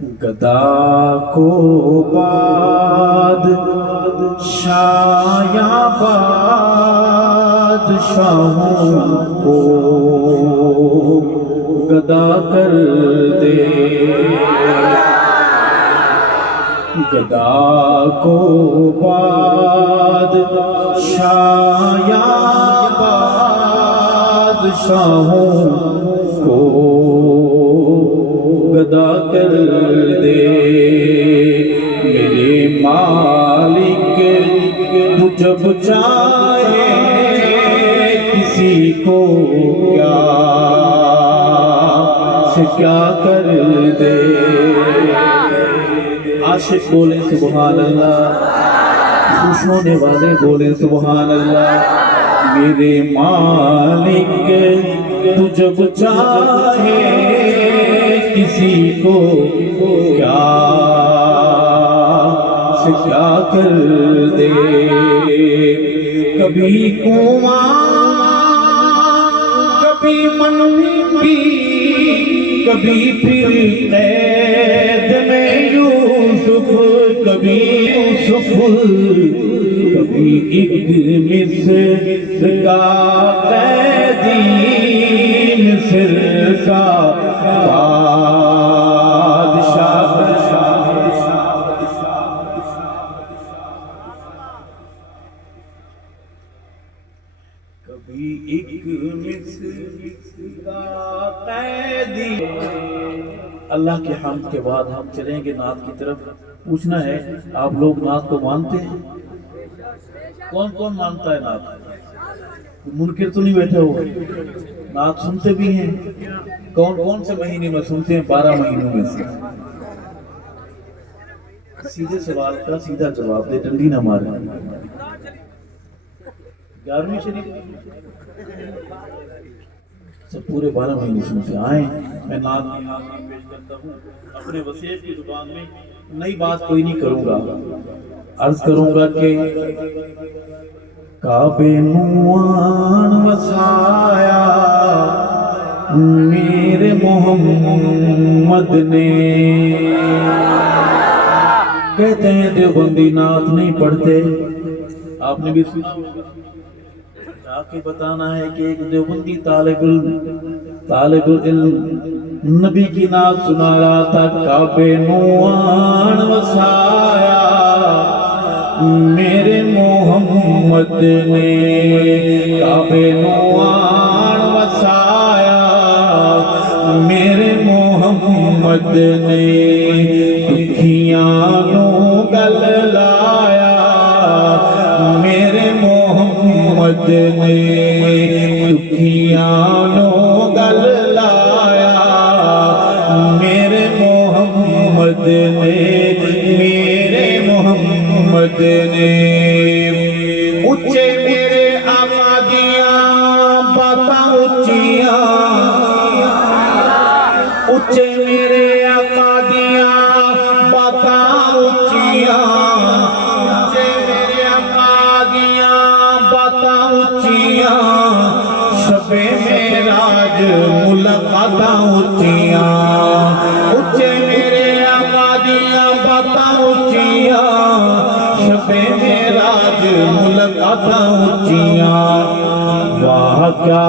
گدا کو بادشاہ بادشاہوں کو گدا کر دے، گدا کو بادشاہ بادشاہوں کو گدا کر دے۔ میرے مالک تو جب چاہے کسی کو کیا سے کیا کر دے۔ عاشق بولے سبحان اللہ، خوش ہونے والے بولے سبحان اللہ۔ میرے مالک تو جب چاہے کسی کو کیا سے کیا کر دے۔ کبھی کنواں کبھی منفی کبھی پھر قید میں یوسف، کبھی یوسف کبھی ایک مصر کا قیدی، مصر کا بادشاہ۔ کبھی ایک مصر کا قیدی۔ اللہ کے حمد کے بعد ہم چلیں گے نعت کی طرف۔ پوچھنا ہے آپ لوگ نعت کو مانتے ہیں؟ کون کون مانتا ہے نعت؟ منکر تو نہیں بیٹھے ہو؟ نعت سنتے بھی ہیں؟ کون کون سے مہینے میں سنتے ہیں؟ 12 مہینوں میں سے۔ سیدھے سوال کا سیدھا جواب دے، ڈنڈی نہ مارے۔ 11ویں شریف سب پورے 12 مہینے سنتے آئیں۔ میں نعت کی حاضری پیش کرتا ہوں اپنے وسیع کی زبان میں۔ نئی بات کوئی نہیں کروں گا، عرض کروں گا کہ کعبے نوان وسایا میرے محمد نے۔ کہتے ہیں دیوبندی نعت نہیں پڑھتے، آپ نے بھی سنا ہوگا۔ جا کے بتانا ہے کہ ایک دیوبندی طالب علم نبی کی نعت سنا رہا تھا۔ کعبے نوان وسایا میرے محمد نے، کعبے نوان وسایا میرے محمد نے، دکھیاں نو گل لایا میرے محمد نے، دکھیاں نو گل لایا میرے محمد نے، میرے محمد نے۔ اچھے میرے آقا دیاں باتاں اچھیاں، اچھے میرے آقا دیاں باتاں اچھیاں، اچھے میرے آقا دیاں باتاں اچھیاں، شب معراج ملاقاتاں اچھیاں، اچھے میرے آقا دیاں باتاں اچھیاں، شب معراج ملاقاتاں اچھیاں۔ واہ کیا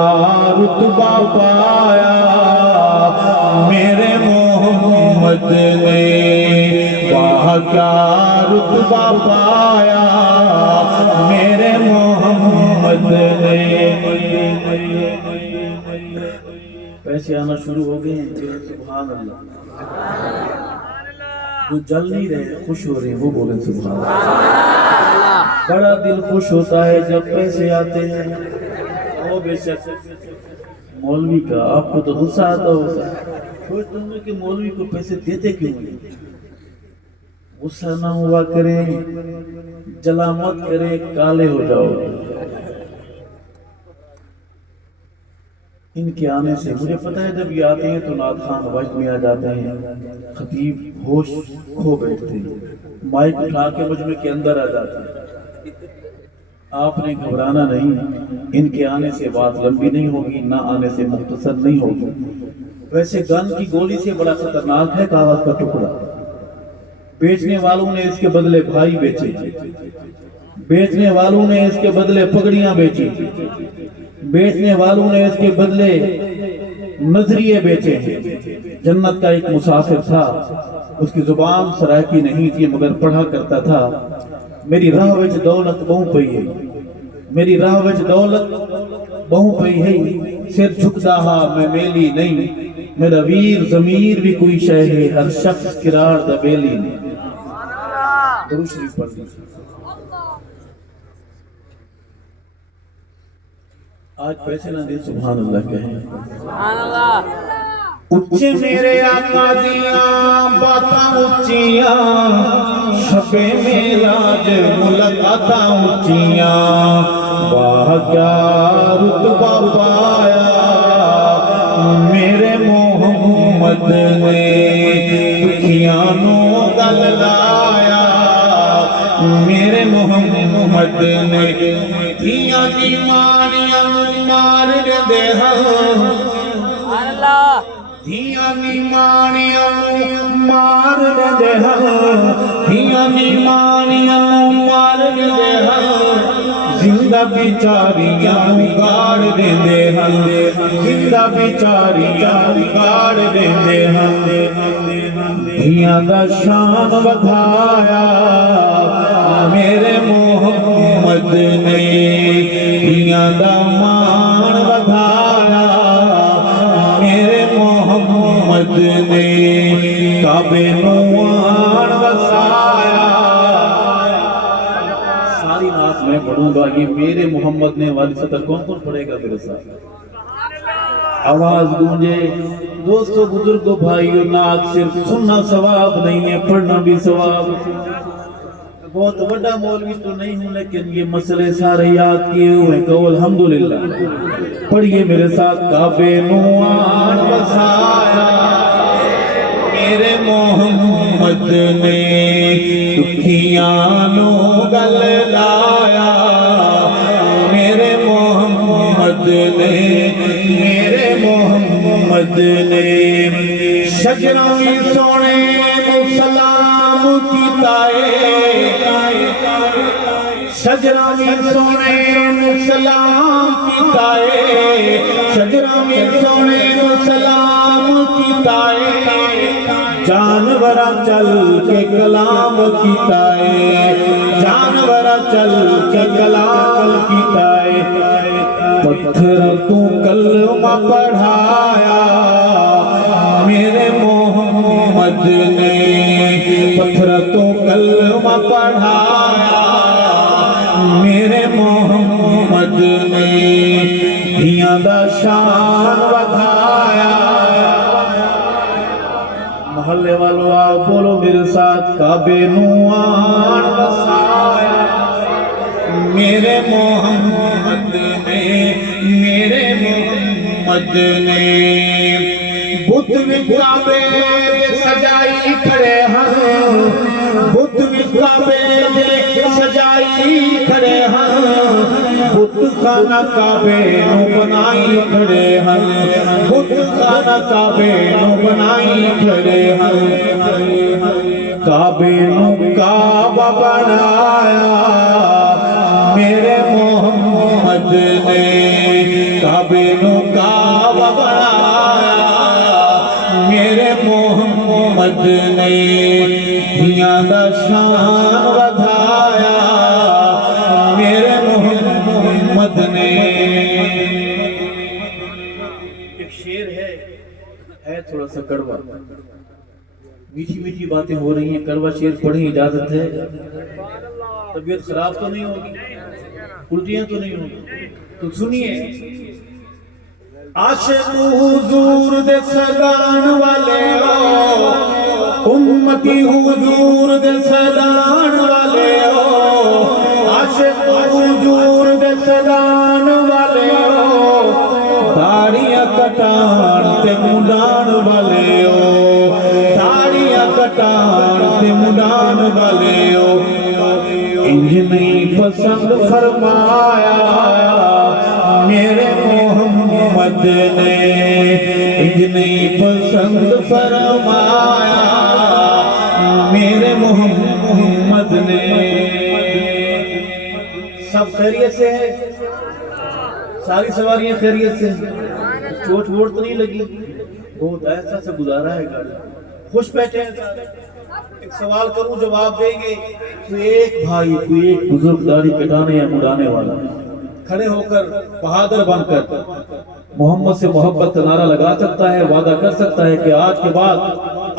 رتبہ پایا میرے محمد نے، واہ کیا رتبہ پایا میرے محمد نے۔ پیسے آنا شروع ہو گئے ہیں، سبحان اللہ۔ جو جل نہیں رہے خوش ہو رہے ہیں وہ بولے سبحان اللہ۔ بڑا دل خوش ہوتا ہے جب پیسے آتے ہیں۔ او بے شک مولوی کا آپ کو تو غصہ آتا ہوگا، سوچتے ہوں گے کہ مولوی کو پیسے دیتے کیوں نہیں؟ غصہ نہ ہوا کریں، جلا مت کریں، کالے ہو جاؤ۔ ان کے آنے سے مجھے پتہ ہے جب یہ آتے ہیں تو نعت خوان وجد میں آ جاتے ہیں، خطیب ہوش کھو بیٹھتے ہیں، مائک اٹھا کے مجمع کے اندر آ جاتے ہیں۔ آپ نے گھبرانا نہیں، ان کے آنے سے بات لمبی نہیں ہوگی، نہ آنے سے مختصر نہیں ہوگی۔ ویسے گن کی گولی سے بڑا خطرناک ہے کاغذ کا ٹکڑا۔ بیچنے والوں نے اس کے بدلے بھائی بیچے، بیچنے والوں نے اس کے بدلے پگڑیاں بیچی، بیچنے والوں نے اس کے بدلے نظریے بیچے۔ جنت کا ایک مسافر تھا، اس کی زبان سرائکی نہیں تھی مگر پڑھا کرتا تھا، میری راہ وچ دولت بہوں پئی ہے، میری راہ وچ دولت بہوں پئی ہے، سر جھکدا ہا میں میلی نہیں، میرا ویر ضمیر بھی کوئی شے ہے، ہر شخص کرار دا بیلی نہیں۔ درود شریف پڑھ لیجیے۔ آج پیسے نہ دے سبحان اللہ کہیں، سبحان اللہ۔ اچھے میرے آقا دیاں باتاں اچھیاں، شبِ معراج ملاقاتاں اچھیاں، واہ کیا رتبہ پایا میرے محمد نے، دکھیاں نو گل لایا میرے محمد نے، دھیاں دی مانیاں مار دے ہاں، دھیاں دی مانیاں مار دے ہاں، دھیاں دی مانیاں مار دے ہاں، زندہ بیچاریاں گاڑ دے ہاں، زندہ بیچاریاں گاڑ دے ہاں، دھیاں دا شان ودھایا میرے محمد نے، دھیاں دا مان ودھایا میرے محمد نے، کعبے نو آن وسایا۔ ساری نعت میں پڑھوں گا، یہ میرے محمد نے والی سطر کون کون پڑھے گا میرے ساتھ؟ آواز گونجے۔ دوستو بزرگو بھائیو، نعت صرف سننا ثواب نہیں ہے، پڑھنا بھی ثواب۔ بہت بڑا مولوی تو نہیں ہوں لیکن یہ مسئلے سارے یاد کیے ہوئے، کہو الحمدللہ۔ پڑھئے میرے ساتھ، کعبے نو آن وسایا میرے محمد نے، دکھیاں نو گل لایا میرے محمد نے، میرے محمد نے، شجراں وی سونے نو سلام کیتا ہے، شجراں وی سونے نو سلام کیتا ہے، شجراں وی سونے نو سلام کیتا ہے، جانوراں چل کے کلام کیتا ہے، جانوراں چل کے کلام کیتا ہے، پتھر تو کلمہ پڑھایا میرے محمد نے، پتھر تو کلمہ پڑھایا میرے محمد نے، دھیاں دا شان ودھایا۔ محلے والو آؤ بولو میرے ساتھ، کعبے نو آن وسایا میرے محمد نے، میرے محمد نے، بت بھی کعبے دے سجائی کھڑے ہاں، بت بھی کعبے دے سجائی کھڑے ہاں، بت خانہ کعبے نو بنائی کھڑے ہاں، بت خانہ کعبے نو بنائی کھڑے ہاں، کعبے نو کعبہ بنایا میرے محمد نے، کعبے نو کعبہ بنایا میرے محمد نے، دھیاں دا شان ودھایا میرے محمد نے۔ ایک شعر ہے تھوڑا سا کڑوا، میٹھی میٹھی باتیں ہو رہی ہیں، کڑوا شعر پڑھیں، اجازت ہے؟ طبیعت خراب تو نہیں ہوگی، الٹیاں تو نہیں ہوگی؟ تو سنیے، عاشق حضور دے سدان والے ہو، امتی حضور دے سدان والے ہو، عاشق حضور دے سدان والے ہو، داڑیاں کٹان تے مڈان والے ہو، داڑیاں کٹان تے مڈان والے ہو، انج نہیں پسند فرمایا میرے محمد نے، انج نہیں پسند فرمایا میرے محمد نے۔ سب خیریت سے ہے؟ ساری سواریاں خیریت سے ہیں؟ چوٹ ووٹ تو نہیں لگی؟ بہت ایسا سے گزارا ہے گاڑی، خوش بیٹھے ہیں سارے؟ ایک سوال کروں جواب دیں گے؟ کوئی ایک بھائی، کوئی ایک بزرگ داڑھی کٹانے یا مڑانے والا کھڑے ہو کر بہادر بن کر محمد سے محبت کا نعرہ لگا سکتا ہے، وعدہ کر سکتا ہے کہ آج کے بعد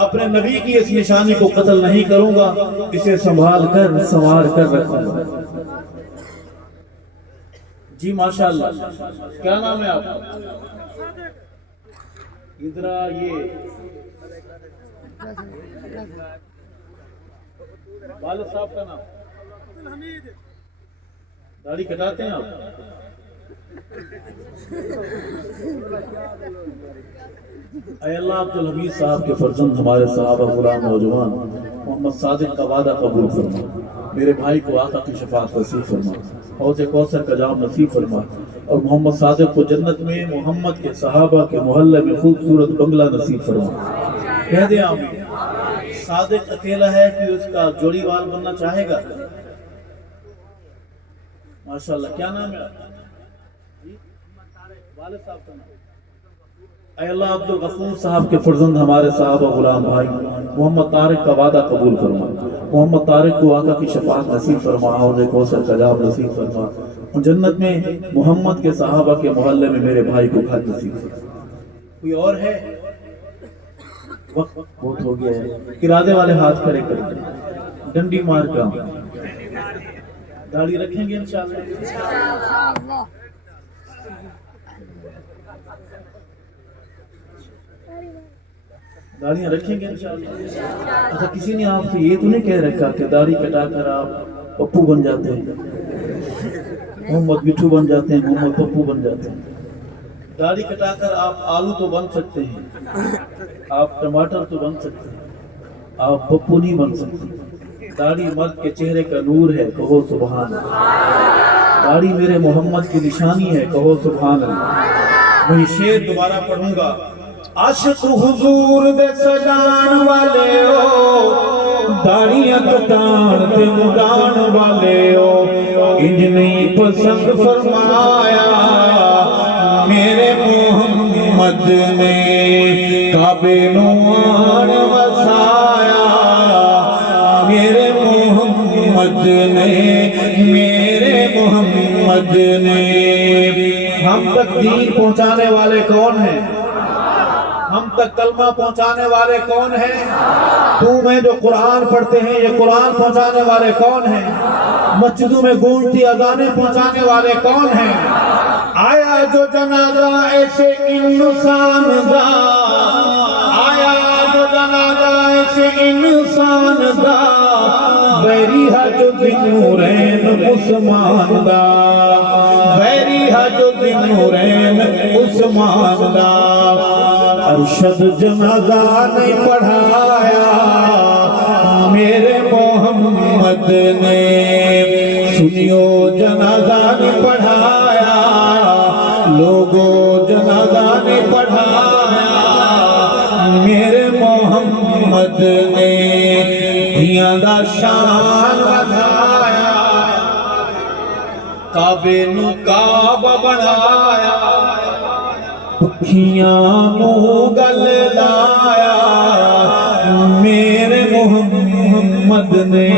اپنے نبی کی اس نشانی کو قتل نہیں کروں گا، اسے سنبھال کر سنوار کر رکھوں گا؟ جی ماشاءاللہ، کیا نام ہے آپ کا؟ ادھر یہ والد صاحب کا نام داڑھی کٹاتے ہیں آپ؟ اے اللہ عبدالحمید صاحب کے فرزند ہمارے صحابہ غلام نوجوان محمد صادق کا وعدہ قبول فرما، میرے بھائی کو آقا کی شفاعت نصیب فرما، حوض کوثر کا جام نصیب فرما، اور محمد صادق کو جنت میں محمد کے صحابہ کے محلے میں خوبصورت بنگلہ نصیب فرما۔ کہہ دیں آمین۔ صادق اکیلا ہے کہ اس کا جوڑی وال بننا چاہے گا؟ ماشاءاللہ، کیا نام ہے آپ؟ والد صاحب کا نام؟ اے اللہ عبدالغفور صاحب کے فرزند ہمارے صحابہ غلام بھائی محمد طارق کا وعدہ قبول فرما، محمد طارق کو آقا کی شفاعت نصیب فرما، حوض کوثر کا جام نصیب فرما، جنت میں محمد کے صحابہ کے محلے میں میرے بھائی کو گھر نصیب فرما۔ کوئی اور ہے؟ وقت بہت ہو گیا ہے، ارادے والے ہاتھ کھڑے کریں، ڈنڈی مار کا داڑھی رکھیں گے انشاءاللہ۔ داڑیاں رکھیں گے انشاءاللہ۔ اچھا، کسی نے آپ سے یہ تو نہیں کہہ رکھا کہ داڑھی کٹا کر آپ پپو بن جاتے ہیں، محمد مٹھو بن جاتے ہیں، محمد پپو بن جاتے ہیں؟ داڑھی کٹا کر آپ آلو تو بن سکتے ہیں، آپ ٹماٹر تو بن سکتے ہیں، آپ پپو نہیں بن سکتے۔ داڑھی مرد کے چہرے کا نور ہے، کہو سبحان اللہ۔ داڑھی میرے محمد کی نشانی ہے، کہو سبحان اللہ۔ وہی شعر دوبارہ پڑھوں گا۔ عاشق حضور دے سجان والے ہو، داڑیاں کٹان تے مڈان والے ہو، انج نہیں پسند فرمایا میرے محمد نے، کعبے نو آن وسایا میرے محمد نے، میرے محمد نے۔ ہم تک دین پہنچانے والے کون ہیں؟ ہم تک کلمہ پہنچانے والے کون ہیں؟ تو میں جو قرآن پڑھتے ہیں یہ قرآن پہنچانے والے کون ہیں؟ مسجدوں میں گونجتی اذانیں پہنچانے والے کون ہیں؟ آیا جو جنازہ ایسے انسان دا، آیا جو جنازہ ایسے انسان دا، بیری حج نورین عثمان دا، بیری حج نورین عثمان دا۔ ارشد جنازہ نہیں پڑھایا میرے محمد نے، سنیو جنازہ نہیں پڑھایا، لوگوں جنازہ نہیں پڑھایا میرے محمد نے، دھیاں دا شان ودھایا، کعبے نو کعبہ بنایا، پکھیاں نو گل لایا میرے محمد نے۔